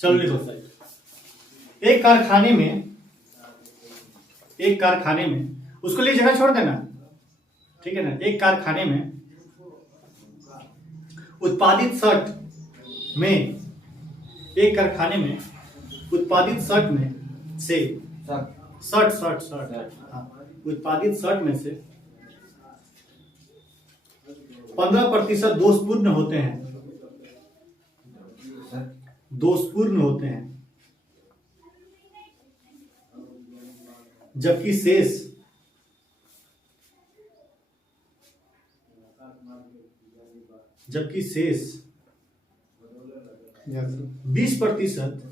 चलो लिखो सही। एक कारखाने में उसको लिए जगह छोड़ देना, ठीक है ना। एक कारखाने में उत्पादित शर्ट में से उत्पादित शर्ट में से 15% दोषपूर्ण होते हैं, जबकि शेष 20%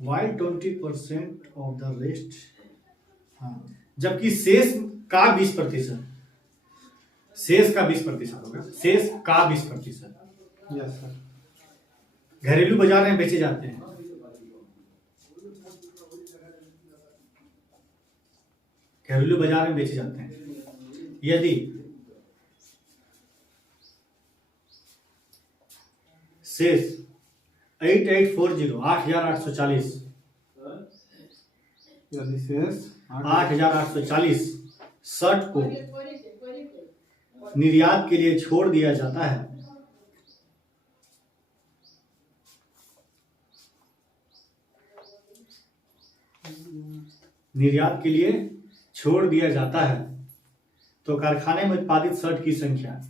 Why 20% of the rest? जबकि शेष का 20%, शेष का 20% होगा, शेष का 20%। Yes sir. घरेलू बाजार में बेचे जाते हैं। घरेलू बाजार में बेचे जाते हैं यदि शेष 8840 यदि शेष 8840 शर्ट को निर्यात के लिए छोड़ दिया जाता है, निर्यात के लिए छोड़ दिया जाता है, तो कारखाने में उत्पादित शर्ट की संख्या,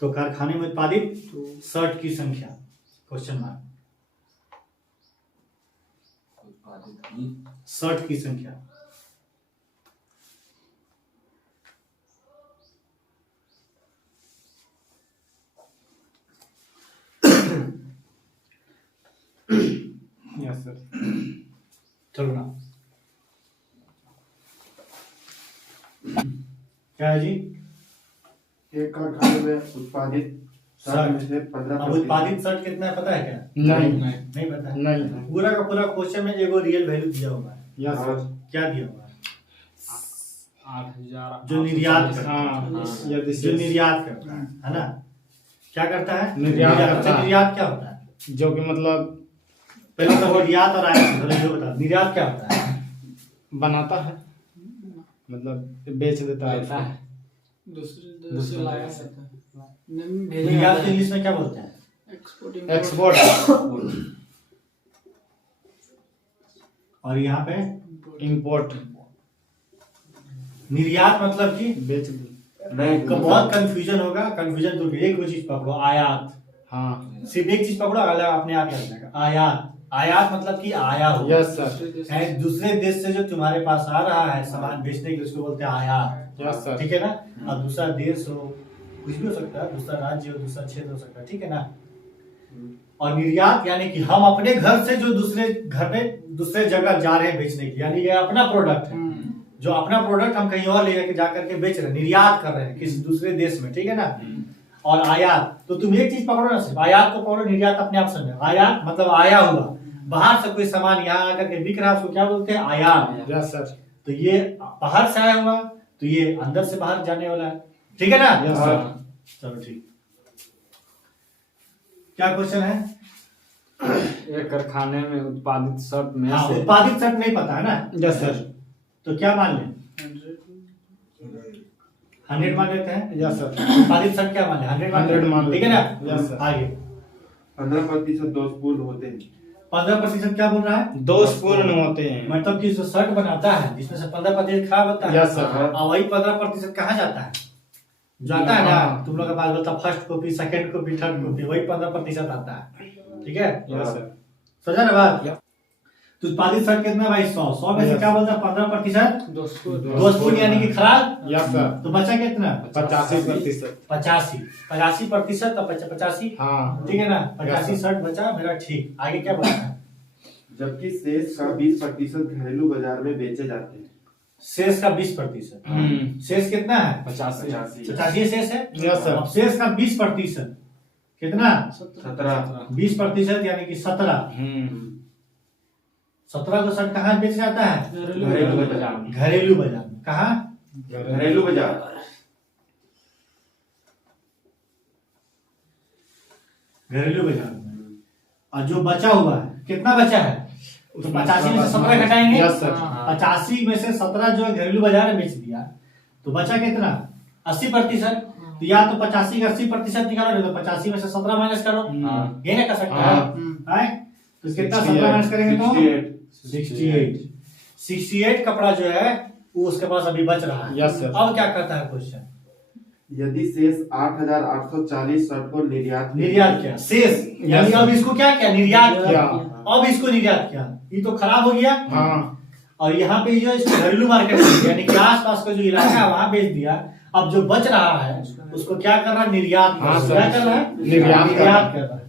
तो कारखाने में उत्पादित शर्ट की संख्या क्वेश्चन मार्क, शर्ट की संख्या यस सर। चलो ना, क्या है जी? एक कारखाने में उत्पादित शर्ट में से 15%। अब उत्पादित शर्ट कितना है पता है क्या? नहीं पता है। नहीं। पूरा का पूरा क्वेश्चन में एगो रियल वैल्यू दिया हुआ है। Yes sir. क्या दिया हुआ है? 8,000 जो निर्यात करता है, यदि जो निर्यात करता है ना, क्या करता है? निर्यात करता है। निर्यात क्या होता है? जो कि मतलब पहले तो निर्यात और आयात जो बता, निर्यात क्या होता है? बनाता है, मतलब बेच देता है। दूसरे लाया जाता है। निर्यात के इंग्लिश में क्या बोलते हैं? एक्सपोर्ट। और यहाँ पे इंपोर्ट। निर्यात मतलब कि बेच दी। बहुत कंफ्यूजन होगा, कंफ्यूजन दूर एक चीज पकड़ो, आयात। हाँ सिर्फ एक चीज पकड़ो, अगला अपने आप याद रहेगा। आयात, आयात मतलब कि आया हो। Yes sir. दूसरे देश से जो तुम्हारे पास आ रहा है सामान बेचने के लिए, उसको बोलते हैं आयात। Yes sir. ठीक है ना। अब दूसरा देश हो, कुछ भी हो सकता है, दूसरा राज्य हो, दूसरा क्षेत्र हो सकता है, ठीक है ना। और निर्यात यानी कि हम अपने घर से जो दूसरे घर में दूसरे जगह जा रहे हैं बेचने के लिए, यानी ये अपना प्रोडक्ट है, जो अपना प्रोडक्ट हम कहीं और ले जाके जाकर के बेच रहे हैं, निर्यात कर रहे हैं किसी दूसरे देश में, ठीक है ना। और आयात, तो तुम एक चीज पकड़ो ना, सिर्फ आयात को पकड़ो, निर्यात अपने आप समझो। आयात मतलब आया हुआ, बाहर से कोई सामान यहाँ आकर के बिक रहा है, उसको क्या बोलते हैं? आयात। Yes sir. तो ये बाहर से आया हुआ, तो ये अंदर से बाहर जाने वाला है, ठीक है ना। Yes sir. चलो ठीक। क्या क्वेश्चन है? एक कारखाने में उत्पादित शर्ट में हाँ, से उत्पादित शर्ट नहीं पता है ना, यस सर। तो क्या मान लें? 100 मान लेते हैं। Yes sir. उत्पादित शर्ट क्या मान लें? 100 मान लें। ठीक है ना। Yes sir. आगे 15% दोषपूर्ण होते हैं। 15% क्या बोल रहा है? दोषपूर्ण होते हैं, मतलब कि जो शर्ट बनाता है जिसमें से 15% खराब होता है, यस सर। और वही 15% कहाँ जाता है? जाता है ना, तुम लोग के पास बोलता first copy, second copy, third copy, वही 15% आता है, ठीक है। Yes sir. समझा ना बात? तो उत्पादित शर्ट कितना भाई? 100 में से क्या बोलता है? 15% दोषपूर्ण यानी कि खराब। Yes sir. तो बचा कितना? 85%। 85% और 85, हाँ ठीक है ना। 85 शर्ट बचा मेरा, ठीक। आगे क्या बचा? जबकि शेष का 20% घरेलू बाजार में बेचे जाते हैं। शेष का 20%। शेष कितना है? 85 शेष है। Yes sir. अब शेष का 20% कितना? 17। 20% यानी कि 17। 17 को शर्ट कहाँ बेचा जाता है? घरेलू बाजार में। घरेलू बाजार में। कहाँ? घरेलू बाजार घरेलू बाजार में। और जो बचा हुआ है कितना बचा है, तो 85 में से 17 घटाएंगे। Yes sir. 85 में से 17 जो है घरेलू बाजार में बेच दिया, तो बचा कितना 80%। तो या तो 85 का 80% निकालो, तो 85 में से 17 माइनस करो, ये ना कर सकते हैं। तो कितना 17 माइनस करेंगे तो 68 कपड़ा जो है वो उसके पास अभी बच रहा है। Yes sir. अब क्या करता है क्वेश्चन, यदि शेष 8,840 शर्ट को निर्यात क्या शेष, यानी अब इसको क्या किया, निर्यात किया। हाँ। अब इसको निर्यात किया, ये तो खराब हो गया। हाँ। और यहाँ पे जो इसको घरेलू मार्केट में यानी कि आसपास का जो इलाका है वहां बेच दिया। अब जो बच रहा है उसको क्या कर रहा है, निर्यात कर हाँ, रहा है। सर। क्या कर रहा है, निर्यात कर रहा है। कर रहा है।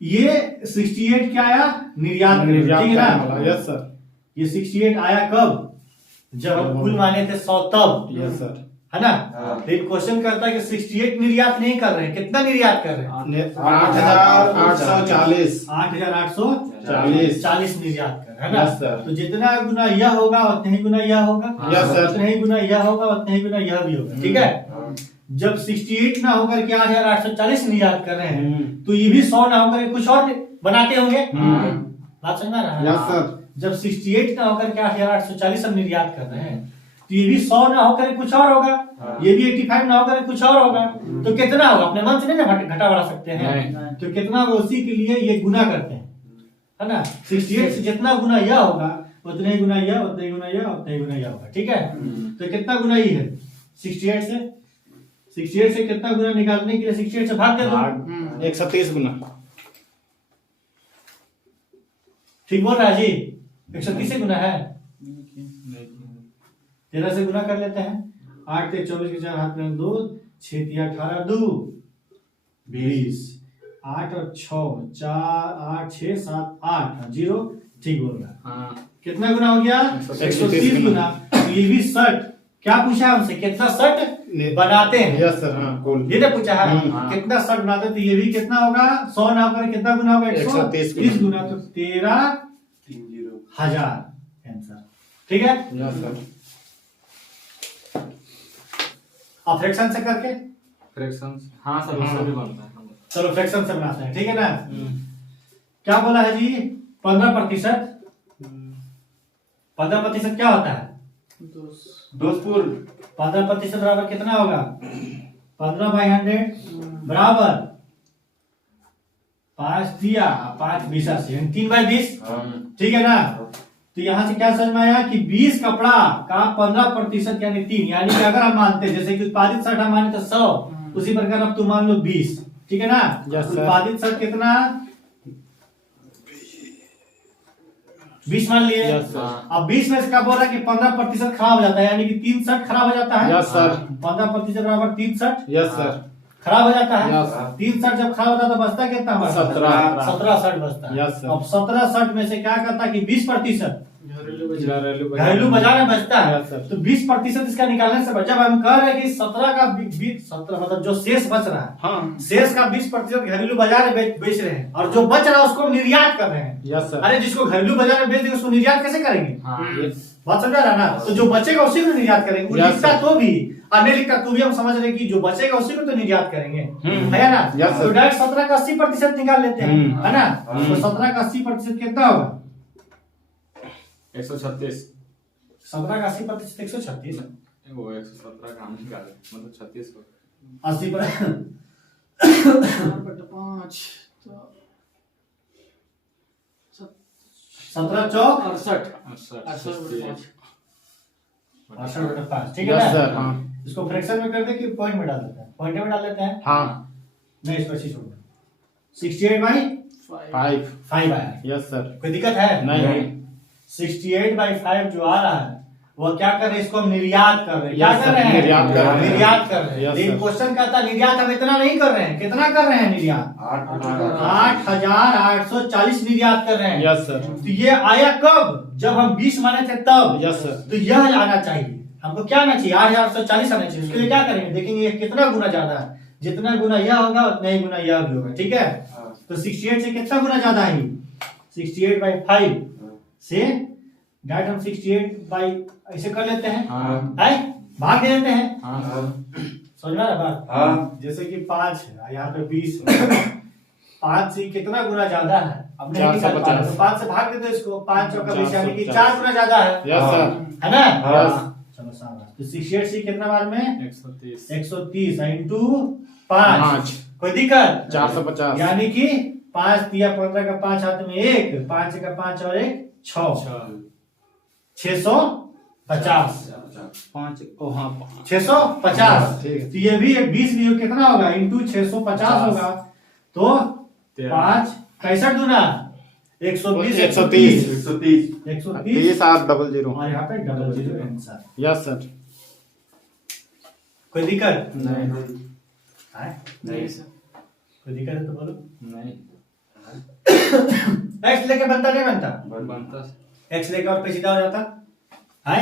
ये 68 क्या आया, निर्यात, निर्यात ठीक है करने ना। वाला। Yes sir. ये 68 आया कब, जब हम कुल माने थे 100 तब, यस सर। है ना। हाँ। लेकिन क्वेश्चन करता है कि 68 निर्यात नहीं कर रहे हैं, कितना निर्यात कर रहे हैं, 8,840 8,840 निर्यात कर, है ना। Yes sir. तो जितना गुना यह होगा उतना ही गुना यह होगा, यस सर। उतना ही गुना यह होगा उतना ही गुना यह भी होगा, ठीक है। जब 68 ना होकर के 8,840 निर्यात कर रहे हैं, तो ये भी 100 ना होकर के कुछ और बनाते होंगे, बात समझ में आ रहा है। Yes sir. जब 68 ना होकर के 8,840 हम निर्यात कर रहे हैं, तो ये भी 100 ना होकर के कुछ और होगा, ये भी 85 ना होकर के कुछ और होगा। तो कितना होगा, अपने मन से नहीं ना घटा बढ़ा सकते हैं, तो कितना होगा उसी के लिए ये गुना करते हैं, है ना। 68 से जितना गुना यह होगा उतना ही गुना यह, उतना ही गुना यह, उतना ही गुना यह होगा, ठीक है। तो कितना गुना ही है 68 से, 68 से कितना गुना निकालने के लिए 68 से भाग कर दो, 130 गुना। ठीक बोल रहा है जी। 130 से गुना है, 13 से गुना कर लेते हैं। 8 से 24 के 4 हाथ में 2, 6 3 18 2 20, 8 और 6 4 8 6 7 8 0, ठीक बोल रहा है। कितना गुना हो गया, 130 गुना। तो ये भी शर्ट क्या पूछा है हमसे, कितना शर्ट बनाते हैं। Yes sir. हाँ कुल ये ना पूछा है कितना शर्ट बनाते हैं, तो ये भी कितना होगा 100 ना होकर कितना गुना होगा 130 गुना, तो 13,000 आंसर, ठीक है। Yes sir. अब फ्रैक्शन से करके, फ्रैक्शन, हाँ सर उससे भी बनता है। चलो फ्रैक्शन से बनाते हैं, ठीक है ना। क्या बोला है जी, 15%। 15% क्या होता है, दोस्तपुर 15% बराबर कितना होगा, 15/100 बराबर 5 दिया, 5 20 से 3/20, ठीक है ना। तो यहाँ से क्या समझ में आया कि 20 कपड़ा का 15% यानी 3, यानी कि अगर हम मानते हैं जैसे कि उत्पादित शर्ट हम माने तो 100, उसी प्रकार अब तुम मान लो 20, ठीक है ना। Yes, sir. उत्पादित शर्ट कितना 20 मान लिए। Yes, sir. अब 20 में से क्या बोल रहा है कि 15% खराब हो जाता है, यानी कि 3 शर्ट खराब हो जाता है। Yes sir. 15% बराबर 3 शर्ट यस सर। खराब हो जाता है। Yes, sir. 3 शर्ट जब खराब होता है तो बचता कितना हमारा, 17 शर्ट बचता है। Yes, sir. अब 17 शर्ट में से क्या करता है कि 20% घरेलू बाजार में बचता है। Yes, sir. तो 20% इसका निकालने से जब हम कह रहे हैं कि 17 का 17 मतलब जो शेष बच रहा है, हाँ। शेष का 20% घरेलू बाजार में बेच रहे हैं, और जो बच रहा है उसको हम निर्यात कर रहे हैं। Yes sir. अरे जिसको घरेलू बाजार में बेच देंगे उसको निर्यात कैसे करेंगे, Yes. बात समझा रहा ना। तो जो बचेगा उसी को निर्यात करेंगे, वो Yes, लिखता sir. तो भी और नहीं लिखता तो भी हम समझ रहे हैं कि जो बचेगा उसी को तो निर्यात करेंगे, है ना। Yes, sir. तो डायरेक्ट 17 का 80% निकाल लेते हैं, है ना। तो 17 का 80% कितना होगा, 136, 17 का 80% 136, वो 117 का हम निकाले, मतलब 36 को 80% 17 चौक 68, 68/5, ठीक है यस ना। सर। हाँ। इसको फ्रैक्शन में कर दे कि पॉइंट में डाल देते हैं, पॉइंट में डाल देते हैं। हाँ। नहीं इसको अच्छी छोड़ दो, 68/5 5। आया, यस सर। कोई दिक्कत है नहीं। 68/5 जो आ रहा है वो क्या कर रहे हैं, इसको हम निर्यात कर रहे हैं। क्या Yes, कर रहे हैं, निर्यात कर रहे हैं। निर्यात कर रहे हैं। Yes, लेकिन sir. क्वेश्चन कहता है निर्यात हम इतना नहीं कर रहे हैं, कितना कर रहे हैं निर्यात, 8,840 निर्यात कर रहे हैं। Yes sir. तो ये आया कब, जब हम 20 माने थे तब। Yes sir. तो यह आना चाहिए हमको, क्या आना चाहिए 8,840 आना चाहिए। उसके लिए क्या करेंगे, देखेंगे ये कितना गुना ज्यादा है, जितना गुना यह होगा उतना ही गुना यह भी होगा, ठीक है। तो 68 से कितना गुना ज्यादा है, 68/5 से डायरेक्ट हम 68/5 ऐसे कर लेते हैं, हाँ है भाग दे देते हैं, हाँ समझ में आ रहा बात? हाँ जैसे कि 5 है, यहाँ पे 20 है, 5 से कितना गुना ज्यादा है, अब नहीं निकाल पा रहे, तो 5 से भाग देते इसको, 5 चौका 20 यानी कि 4 गुना ज्यादा है, यस सर। है ना? हाँ। चलो शाबाश। तो 68 कितना बार में? 130 130 इंटू 5, पाँच। कोई दिक्कत? 450 यानी कि 5 दिया 15 का 5 हाथ में 1, 5 का 5 और 1 6, 650, 5 ओ हाँ 650। ठीक है। तो ये भी 20 भी कितना होगा इंटू 650 होगा, तो 5 65 दूना 120 130 130 130 3800 और यहाँ पे double zero answer. Yes sir. कोई दिक्कत नहीं है? नहीं सर कोई दिक्कत है तो बोलो। नहीं एक्स लेके बनता नहीं बनता? बनता एक्स लेके और पेचीदा हो जाता है?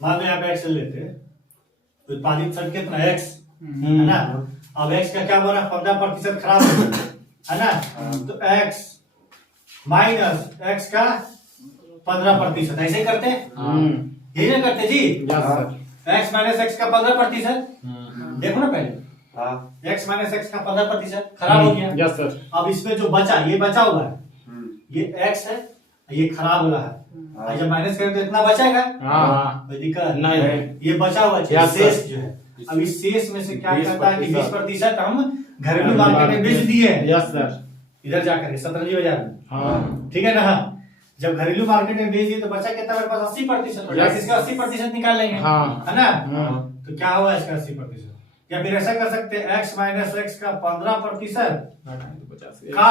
मान लो यहाँ पे एक्स लेते हैं, उत्पादित शब्द कितना एक्स है ना? अब एक्स का क्या बोला? 15% खराब हो गया, है ना? तो एक्स माइनस एक्स का 15%, ऐसे ही करते हैं, यही ना करते जी? Yes sir. X minus X का 15%, देखो ना पहले, हाँ एक्स माइनस एक्स का 15% खराब हो गया। Yes sir. अब इसमें जो बचा, ये बचा हुआ है, ये एक्स है, ये खराब हुआ है, और जब माइनस करें तो इतना बचेगा, हाँ कोई दिक्कत नहीं। ये बचा हुआ है, Yes, शेष sir। जो है, अब इस शेष में से क्या 20% करता है कि 20% हम घरेलू मार्केट में बेच दिए, यस सर। इधर जाकर सतरंजी बाजार में, हाँ ठीक है ना? जब घरेलू मार्केट में बेच दिए तो बचा कितना मेरे पास? 80%, Yes। इसका 80% निकाल लेंगे, हाँ। है ना? हाँ। तो क्या हुआ इसका 80%? या फिर ऐसा कर सकते हैं एक्स माइनस एक्स का 15% का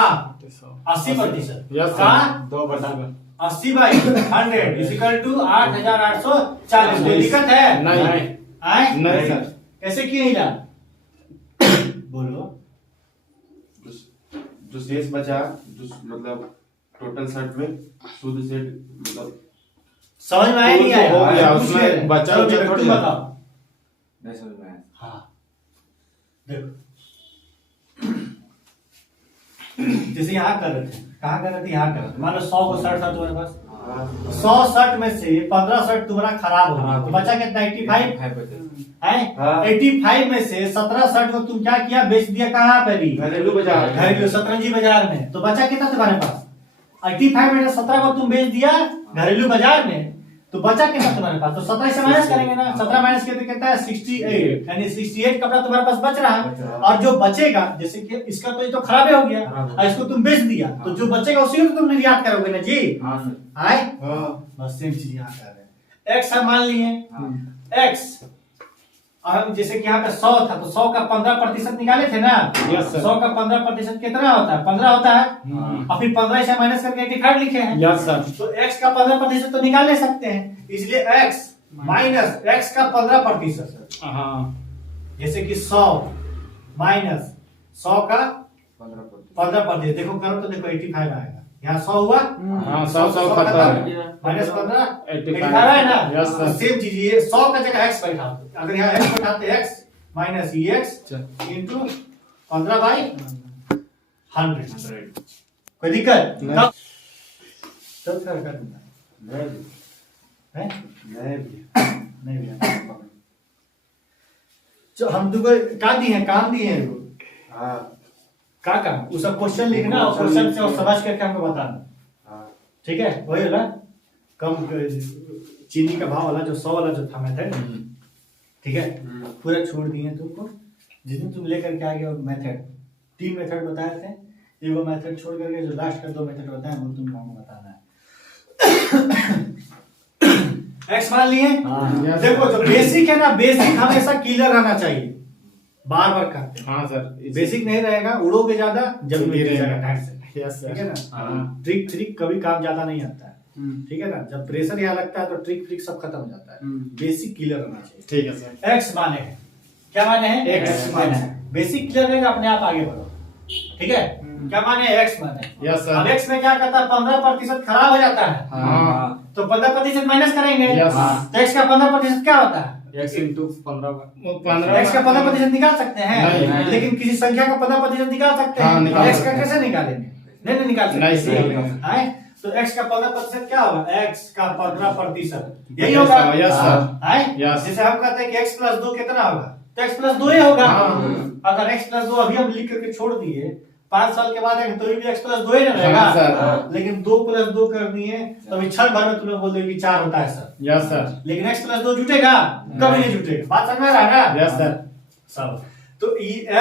80% यस का सर। 2/2 80/100 is equal to 8840। कोई दिक्कत है? नहीं आए? नहीं सर। कैसे किए हिला? बोलो। जो शेष बचा, जो मतलब टोटल सेट में शुद्ध सेट मतलब समझ में आया नहीं आया? हो गया, पूछ उसमें ले रहे हैं। बचा चलो उचा विवेक, थोड़ी तुम है। बताओ। नहीं समझ में आया। हाँ देखो, जैसे यहाँ कर रहे थे, कहाँ कर रहे थे? यहाँ कर रहे थे। मान लो 100 को 60 था तुम्हारे पास, 100 शर्ट में से 15 शर्ट तुम्हारा खराब हो गया, तो बचा कितना? 85 है। हाँ। 85 में से 17 शर्ट को तुम क्या किया? बेच दिया कहाँ पे भी? घरेलू बाजार। घरेलू सतरंजी बाजार में। तो बचा कितना तुम्हारे पास? 85 में से 17 को तुम बेच दिया घरेलू बाजार में, तो बचा कितना तुम्हारे पास? तो 17 से माइनस करेंगे ना, 17 माइनस किया तो कितना है? 68, यानी 68 कपड़ा तुम्हारे पास बच रहा है। और जो बचेगा, जैसे कि इसका तो ये तो खराब हो गया और इसको तुम बेच दिया, तो जो बचेगा उसी को तो तुम निर्यात करोगे ना जी? आए? बस सेम चीज यहाँ कर रहे हैं। एक्स हम मान लिए, एक्स, और हम जैसे कि यहाँ पे 100 था, तो 100 का 15% निकाले थे ना? Yes, sir। 100 का 15% कितना होता है? 15 होता है, और फिर 15 से माइनस करके 85 लिखे हैं। Yes sir. तो x का 15% तो निकाल ले सकते हैं, इसलिए x माइनस x का 15%, हाँ जैसे कि 100 माइनस 100 का 15%, देखो करो तो देखो 85 आएगा। यहाँ 100 हुआ, हाँ 100 खत्म। माइनस 15 85 85 है ना? Yes, sir। सेम चीज ये 100 का जगह x बैठा, अगर यहाँ x बैठाते x माइनस ये x इंटू 15/100। कोई दिक्कत? नहीं। तब चल कर दूंगा है? नहीं भैया, जो हम तुमको क्या दिए हैं? काम दिए हैं वो। हाँ का काम? वो सब क्वेश्चन लिखना और क्वेश्चन से और समझ करके हमको बताना, हाँ ठीक है? वही वाला कम चीनी का भाव वाला, जो 100 वाला जो था मेथड, ठीक है? पूरा छोड़ दिए तुमको, जिस दिन तुम लेकर के आ गए मेथड, 3 मेथड बताए थे, ये वो मेथड छोड़ करके जो लास्ट का 2 मेथड बताए वो तुम हमको बताना है। एक्स मान लिए? Yes, देखो sir। जो बेसिक है ना, बेसिक हमेशा क्लियर रहना चाहिए, बार बार करते हैं। हाँ सर। बेसिक नहीं रहेगा, उड़ोगे ज्यादा, जमीन में गिर गिरेगा। जाएगा टाइम से, यस ठीक सर। है ना? हाँ ट्रिक ट्रिक कभी काम ज्यादा नहीं आता है, ठीक है ना? जब प्रेशर यहाँ लगता है तो ट्रिक ट्रिक सब खत्म हो जाता है। बेसिक क्लियर रहना चाहिए। ठीक है सर। एक्स माने हैं, क्या माने हैं? X माने हैं। बेसिक क्लियर रहेगा, अपने आप आगे बढ़ो। ठीक है, क्या माने एक्स माने। यस अब सर। एक्स में क्या करता है 15% खराब हो जाता है, हाँ तो 15% माइनस करेंगे, यस। तो एक्स का 15% क्या होता है, x इंटू 15 वो 15 एक्स का 15% निकाल सकते हैं, नहीं। लेकिन किसी संख्या का 15% निकाल सकते हाँ, हैं, निकाल एक्स का सकते हैं। कैसे निकालेंगे, नहीं निकाल सकते नहीं सर। हैं। तो एक्स का 15% क्या होगा, एक्स का 15% यही होगा। Yes sir. है यस। जैसे हम कहते हैं कि x प्लस 2 कितना होगा, तो x प्लस 2 ही होगा। हाँ। अगर x प्लस 2 अभी हम लिख करके छोड़ दिए, 5 साल के बाद आएंगे तो भी x प्लस 2 ही रहेगा। हाँ, सर। लेकिन 2 प्लस 2 कर दिए तो अभी क्षण भर में तुम्हें बोल दो कि 4 होता है सर, यस सर। लेकिन x प्लस 2 जुटेगा, कभी नहीं जुटेगा। बात समझ में आ रहा है ना। Yes sir. सब तो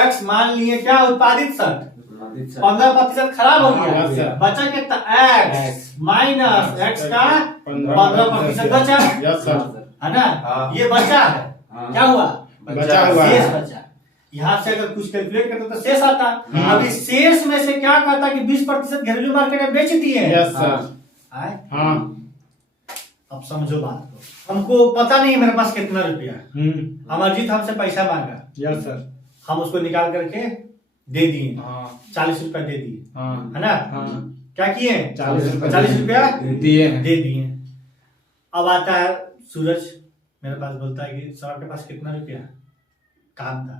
x मान लिए क्या उत्पादित सर 15% खराब हो गया, यस सर। बचा कितना x माइनस x का 15% बचा, यस सर। है ना। हाँ। ये बचा है, हाँ। क्या हुआ, बचा हुआ है। शेष बचा। यहाँ से अगर कुछ कैलकुलेट करते तो शेष आता। हाँ। अभी शेष में से क्या कहता कि 20% घरेलू मार्केट में बेच दिए। Yes sir. आए? हाँ। अब समझो बात को, हमको पता नहीं है मेरे पास कितना रुपया है, अमरजीत हमसे पैसा मांगा, यस सर। हम उसको निकाल करके दे दिए, हाँ 40 रुपया दे दिए, हाँ है ना। हाँ। क्या किए, 40 रुपया 40 रुपया दिए। दे दिए। अब आता है सूरज मेरे पास, बोलता है कि सर आपके पास कितना रुपया है? काम था,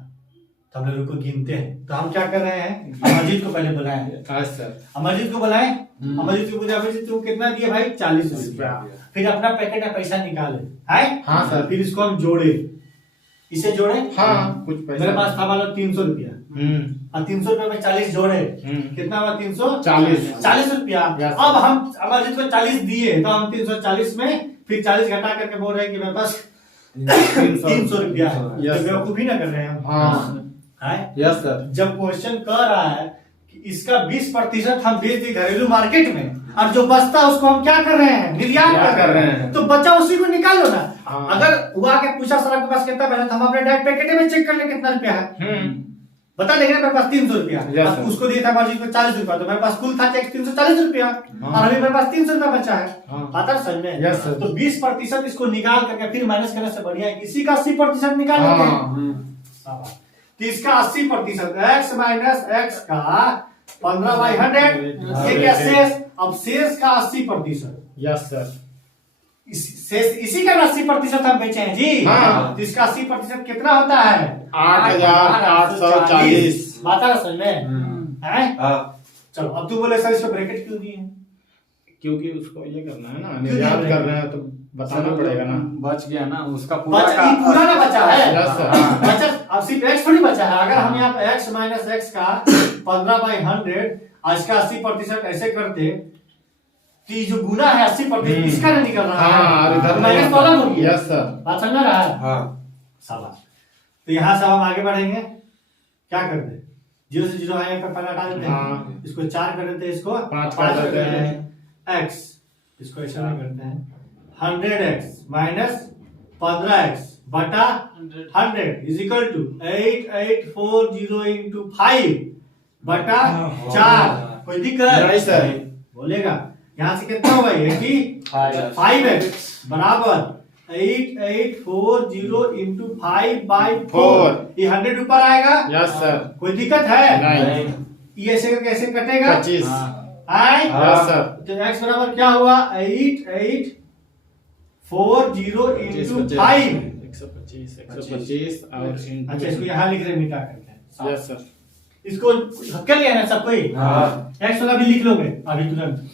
तो हम लोग उसको गिनते हैं। तो हम क्या कर रहे हैं, अमरजीत को पहले बुलाए, यस सर। अमरजीत को बुलाए, अमरजीत को पूछा अमरजीत तू कितना दिए भाई, 40 रुपया। फिर अपना पैकेट का पैसा निकाले, है हाँ सर। फिर इसको हम जोड़े, इसे जोड़े। हाँ कुछ पैसा मेरे पास था मान लो 300 रुपया, और 300 रुपया में 40 जोड़े, कितना हुआ 340 रुपया। Yes. अब हम अमरजीत को 40 दिए, तो हम 340 में फिर 40 घटा करके बोल रहे हैं कि मेरे पास 300 रुपया है। Yes. तो बेवकूफी ना कर रहे हैं हम, हाँ है? Yes sir. जब क्वेश्चन कह रहा है कि इसका 20% हम बेच दिए घरेलू मार्केट में, और जो बचता है उसको हम क्या कर रहे हैं, निर्यात कर रहे हैं, तो बचा उसी को निकाल लो ना। हाँ। अगर हुआ के पूछा सर आपके पास कितना पैसा, तो हम अपने डायरेक्ट पैकेट में चेक कर ले कितना रुपया है, बता देंगे ना मेरे पास 300 रुपया। Yes, अब sir. उसको दिया था अमरजीत को 40 रुपया, तो मेरे पास कुल था 340 रुपया, और अभी मेरे पास 300 रुपया बचा है। हाँ। आता है समझ में। Yes, sir. तो 20% इसको निकाल करके फिर माइनस करने से बढ़िया है किसी का 80% निकाल लेते हैं। शाबाश। तो इसका 80% x माइनस एक्स का 15/100 ये क्या शेष। अब शेष का 80%, यस सर। शेष इसी का 80% हम बेचे हैं जी। हाँ। तो इसका 80% कितना होता है, 8,840। बात आ रहा समझ में है। हाँ। चलो अब तू बोले सर इसको ब्रैकेट क्यों दिए, क्योंकि उसको ये करना है ना, निर्यात कर रहे हैं तो बताना पड़ेगा ना। बच गया ना उसका पूरा बचा पूरा ना बचा है, यस सर। बचा अब सिर्फ x थोड़ी बचा है। अगर हम यहाँ पे x माइनस एक्स का 15/100 आज का 80% ऐसे करते, तो ये जो गुना है 80% इसका ना निकल रहा हाँ, है, इधर माइनस तो अलग हो गया। Yes sir. बात समझ में आ रहा है। हाँ। शाबाश। तो यहाँ से हम आगे बढ़ेंगे, क्या करते हैं 0 से 0 आए पे पहले हटा देते हैं, हाँ। इसको 4 कर देते हैं, इसको 5 5 कर देते हैं। x इसको ऐसा नहीं करते हैं, 100x माइनस 15x बटा 100 इज इक्वल टू 8840 इंटू 5 बटा 4। कोई दिक्कत नहीं सर। बोलेगा। यहाँ से कितना होगा 85x बराबर 8840 इंटू 5/4। ये 100 ऊपर आएगा। Yes sir. कोई दिक्कत है नहीं। ये ऐसे करके कैसे कटेगा 25। आए। Yes sir. तो x बराबर क्या हुआ 8840 इंटू 5। 125 और अच्छा इसको यहाँ लिख रहे मिटा करके। Yes sir. इसको कर लिया ना सब कोई। हाँ। x वाला भी लिख लोगे अभी तुरंत।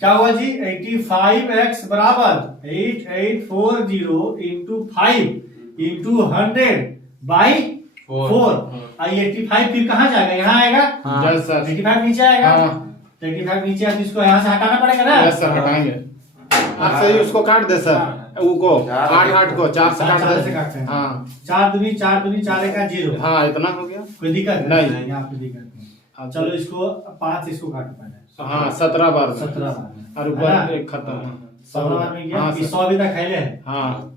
क्या हुआ जी 85x बराबर 8840 इंटू 5 इंटू 100/4। 85 फिर कहाँ जाएगा, यहाँ आएगा। Yes sir. 85 नीचे आएगा। हाँ। तो 85 नीचे आएगा, इसको यहाँ से हटाना पड़ेगा ना। यस सर हटाएंगे। आप सही उसको काट दे सर, वो 8 को 4 से काट चार से दे। काटते हैं। हाँ 4 दूनी 4 का 0। हाँ इतना हो गया। कोई दिक्कत नहीं। यहाँ पे दिक्कत नहीं। चलो इसको 5 इसको काटो पहले। हाँ 17 बार में। 17 बार में। और है ऊपर ना? एक खत्म। 17 बार में गया। हाँ ये सर। 100 अभी तक है ले। हाँ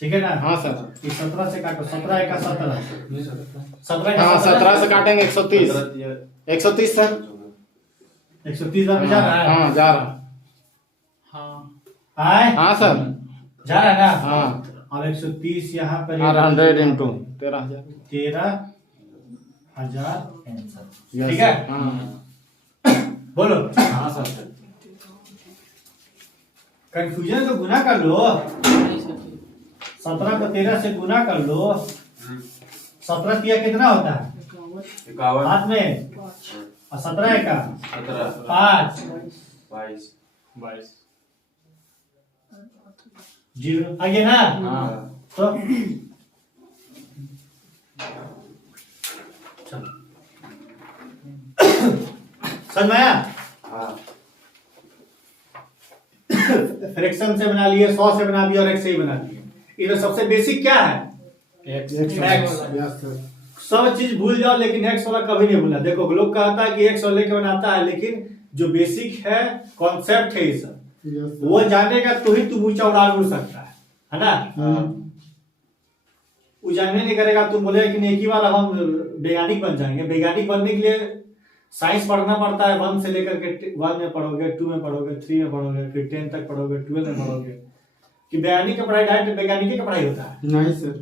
ठीक है ना। हाँ सर। ये 17 से काटो, 17 का 17, 17 हाँ 17 से काटेंगे 130। 130 सर। 130 बार में जा रहा है। हाँ जा रहा। आए हाँ सर। जा रहा है ना। हाँ अब 130 यहाँ पर और 100 इंटू 13,000। 13 1000 आंसर। Yes, ठीक है, sir. हाँ बोलो। हाँ सर। कंफ्यूजन तो गुना कर लो, 17 को 13 से गुना कर लो। 17 तिया कितना होता है 51 हाथ में, और 17 का 17 5 22 22 0 आगे ना। हाँ तो चलो समझ में आया। हाँ फ्रैक्शन से बना लिए, 100 से बना दिया और एक से ही बना दिए। इधर सबसे बेसिक क्या है, X. X. Yes, sir. सब चीज भूल जाओ लेकिन एक्स वाला कभी नहीं भूलना। देखो लोग कहता है कि एक्स वाले के बनाता है, लेकिन जो बेसिक है कॉन्सेप्ट है ये सब, Yes, sir. वो जानेगा तो ही तुम ऊंचा उड़ान उड़ सकता है ना। वो जानने नहीं करेगा, तुम बोले कि एक ही वाला हम वैज्ञानिक बन जाएंगे। वैज्ञानिक बनने के लिए साइंस पढ़ना पड़ता है, 1 से लेकर के 1 में पढ़ोगे, 2 में पढ़ोगे, 3 में पढ़ोगे, फिर 10 तक पढ़ोगे, 12 में पढ़ोगे। कि वैज्ञानिक का पढ़ाई डायरेक्ट वैज्ञानिक का पढ़ाई होता है नहीं सर,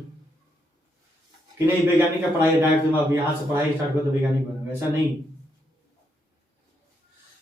कि नहीं, वैज्ञानिक का पढ़ाई डायरेक्ट तुम अब यहाँ से पढ़ाई स्टार्ट करो तो वैज्ञानिक बनोगे, ऐसा नहीं।